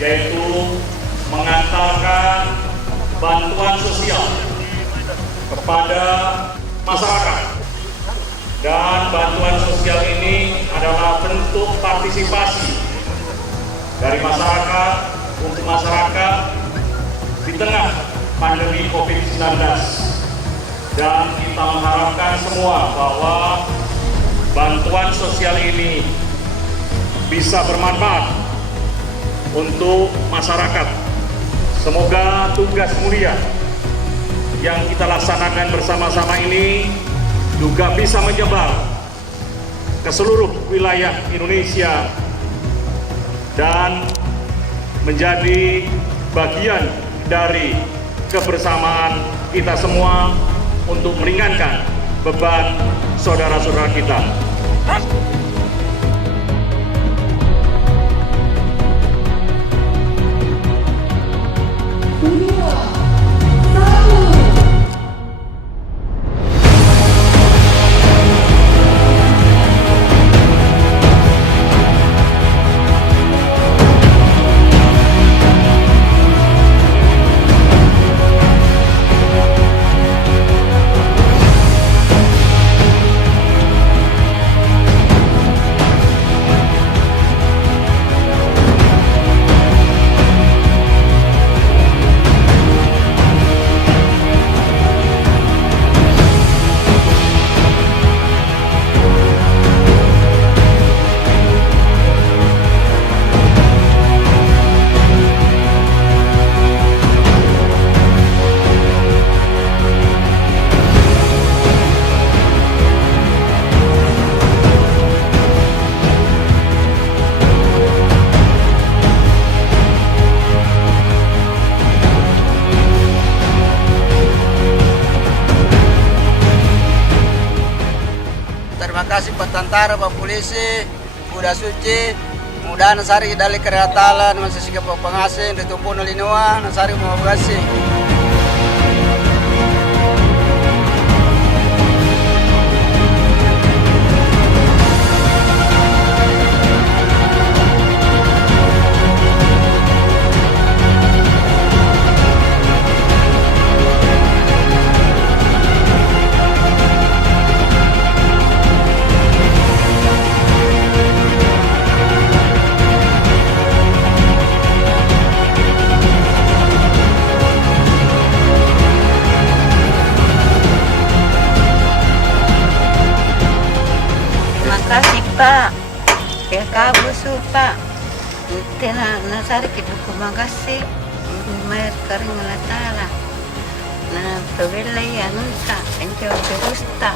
yaitu mengantarkan bantuan sosial kepada masyarakat. Dan bantuan sosial ini adalah bentuk partisipasi dari masyarakat untuk masyarakat di tengah pandemi COVID-19. Dan kita mengharapkan semua bahwa bantuan sosial ini bisa bermanfaat untuk masyarakat. Semoga tugas mulia yang kita laksanakan bersama-sama ini juga bisa menyebar ke seluruh wilayah Indonesia dan menjadi bagian dari kebersamaan kita semua untuk meringankan beban saudara-saudara kita. Terima kasih Pak Tentara, Pak Polisi, Buddha Suci, mudah nasari dari keratalan, masih sikap pengasih, ditumpun linua, nasari mau kasih. Kasih Pak, ya kabusu Pak. Tena nasari kita kumagasih, mayat kering melatala. Nah, pebela ya nunta, enjau berusta.